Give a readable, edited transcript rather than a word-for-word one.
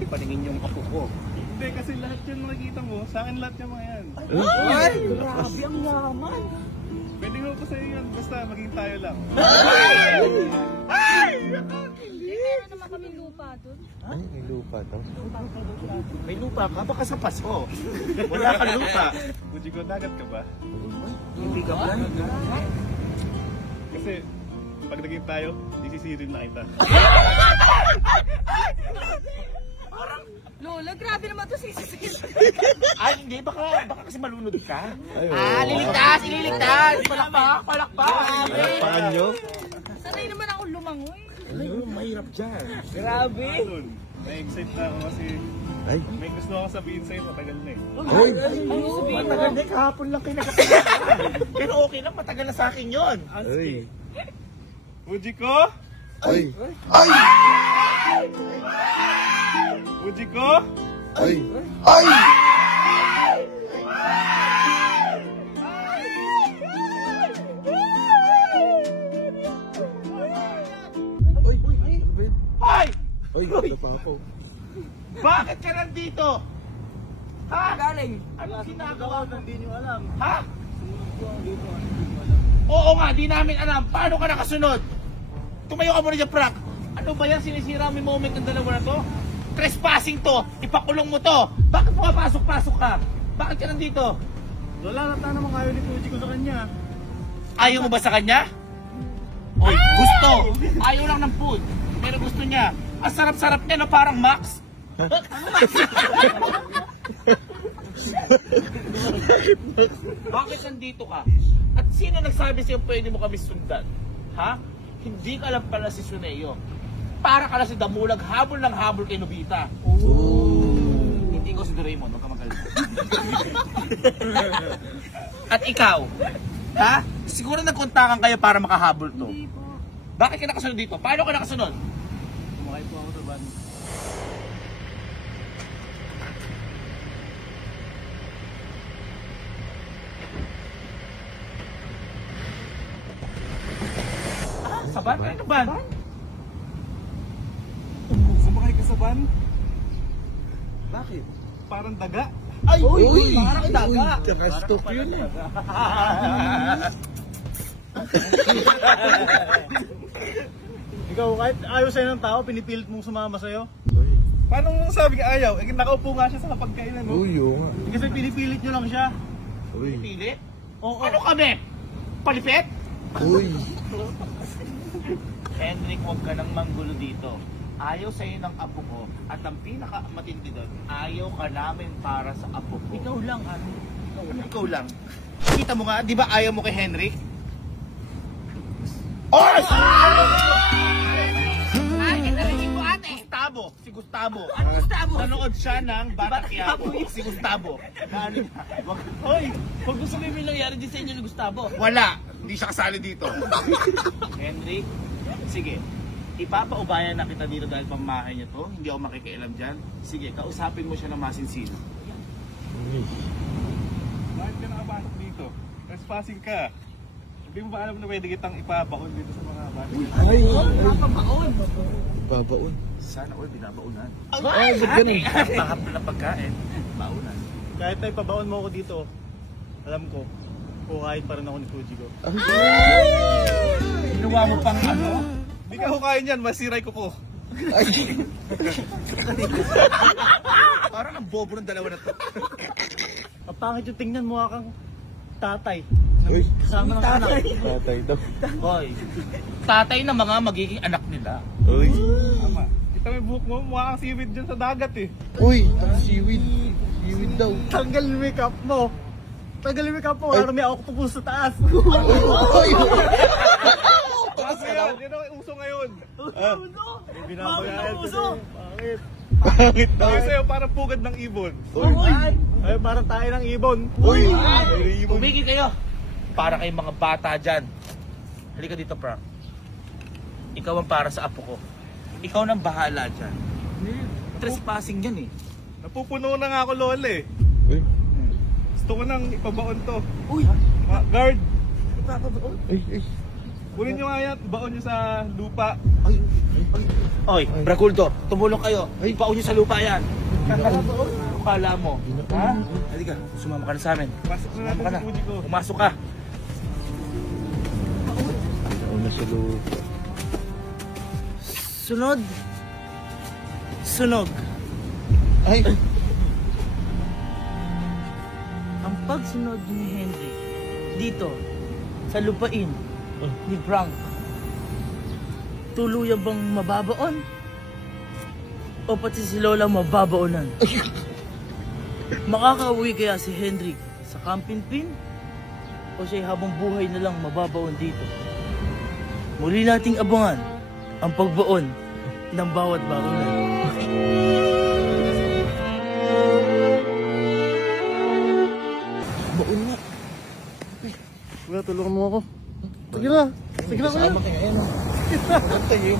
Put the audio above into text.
ipaningin yung apo ko. Hindi, kasi lahat yun nakikita mo. Sa akin lahat yung mga yan. Ay! Grabe ang yaman! Pwede mo pa sa'yo yan. Basta maging tayo lang. Ay! Meron naman kami lupa dun. Ay, may lupa to. May lupa ka? Baka sa Pasko. Wala kang lupa. Buji ko, dagat ka ba? Hindi ka ba? Kasi, pag naging tayo, disisirin na kita. Lola, grabe naman to sisisir. Ay, hindi. Baka kasi malunod ka. Ay, Ililigtas! Palakpak! Palakpakan nyo? Sanay naman ako lumangoy. Ay, mahirap dyan. Grabe. Doon, na-excite na ako kasi Ay. may gusto ako sabihin sa'yo, matagal na eh. Ay! Ano sabihin mo? Matagal na kahapon lang kinakapagyan. Pero okay lang, matagal na sa akin yun. Ay! Buji ko? Ay! Buji ko? Ay! Ay! Hoy! Ay! Napa ako. Bakit ka nandito? Ha? Galing. Anong ginagawa mo? Hindi nyo alam. Ha? Oo nga, di namin alam. Paano ka nakasunod? Tumayo ka muna dyan, Frank. Ano ba yan? Sinisira mo yung moment ng dalawa na to? Trespassing to. Ipakulong mo to. Bakit pumapasok-pasok ka? Bakit ka nandito? Lola, nata naman kayo ni Buji ko sa kanya. Ayaw mo ba sa kanya? Oy, gusto. Ayaw lang ng food. Pero gusto niya. Ang sarap-sarap niya na parang Max. Bakit nandito ka? At sino nagsabi sa'yo pwede mo kami sundan? Ha? Hindi ka lang pala si Suneo. Para ka lang si Damulag, habol ng habol kay Nobita. Hindi ko si Doraemon, huwag ka magalit. At ikaw, ha? Siguro nagkontakan kayo para makahabol to. Hindi po. Bakit ka nakasunod dito? Paano ka nakasunod? Sumakay po ako sa van. Sa van? Ano van? Sumakay ka sa van? Bakit? Parang daga. Ay! Uy! Parang daga! Tsaka stop yun eh. Ikaw, kahit ayaw sa'yo ng tao, pinipilit mong sumama sa'yo. Paano mo sabi ka ayaw? Eh, nakaupo nga siya sa kapagkainan, no? Uy, oo nga. Kasi pinipilit nyo lang siya. Uy. Pili? Oo. Ano kami? Palipit? Uy. Henrik, huwag ka nang manggulo dito. Ayaw sa'yo ng apo ko. At ang pinakamatindi doon, ayaw ka namin para sa apo ko. Ikaw lang, ano? Ikaw lang. Kita mo nga, di ba ayaw mo kay Henrik? Oras! Ay, narinig mo ate! Gustavo, si Gustavo. Ano Gustavo? Nanood siya ng Bata Quiapo. Si Gustavo. Hoy, pag gusto mo yung nangyari din sa inyo ni Gustavo. Wala! Hindi siya kasali dito. Henry, sige. Ipapaubayan na kita dito dahil pamahay niya to. Hindi ako makikialam dyan. Sige, kausapin mo siya ng masinsin. Bakit ka nakapasok dito? Trespassing ka. Hindi mo ba alam na pwede kitang ipabaon dito sa mga bata? Ay! Papabaon! Babaon. Sana all binabaunan. Ay, ba't ganun? Pakap na pagkain. Baunan. Kahit na ipabaon mo ako dito, alam ko, kuhain pa rin ako ni Fuji ko. Ginawa mo pang ano? Hindi ka hukain yan, masiray ko po. Ay! Parang ang bobo ng dalawa na to. Ang pangit yung tingnan mo kang tatay. Uy! Kasama ng anak. Tatay daw. Hoy, tatay na mga magiging anak nila. Uy! Tama. Kita mo yung buhok mo, mukha kang seaweed dyan sa dagat eh. Uy! Seaweed! Seaweed daw. Tanggal yung makeup mo. Tanggal yung makeup mo, para may octopus sa taas. Uy! Uso yan, yun ang uso ngayon. Binabayaan uso. Bakit? Pangit daw. Bakit sa'yo parang pugad ng ibon? Uy! Ay, parang tayo ng ibon. Uy! Ay, ibon. Tumigil kayo! Para kayong mga bata dyan. Halika dito, Frank. Ikaw ang para sa apo ko. Ikaw nang bahala dyan. Trespassing yan eh. Napupuno na nga ako, Lola eh. Uy! Gusto ko nang ipabaon to. Uy! Guard, Ay! Ay! Kunin nyo nga yan, baon nyo sa lupa. Oy, Braculto, tumulong kayo. Ipaon nyo sa lupa yan. Kala mo. Ha? Halika, sumama ka na sa amin. Pasok na Sumama ka natin na. si Fuji ko. Pumasok ka. Una sa lupa. Sunod. Sunog. Ay! Ang pagsunod ni Henry dito sa lupain ni Frank, tuluyan bang mababaon? O pati si Lola mababaonan? Makakauwi kaya si Henry sa Kampinpin? O siya habang buhay na lang mababaon dito? Muli nating abangan ang pagbaon ng bawat baonan. Baon nga. Kuya, tulungan mo ako. Sige na. Sige na, kuya. Kasama ka ngayon. Tayo.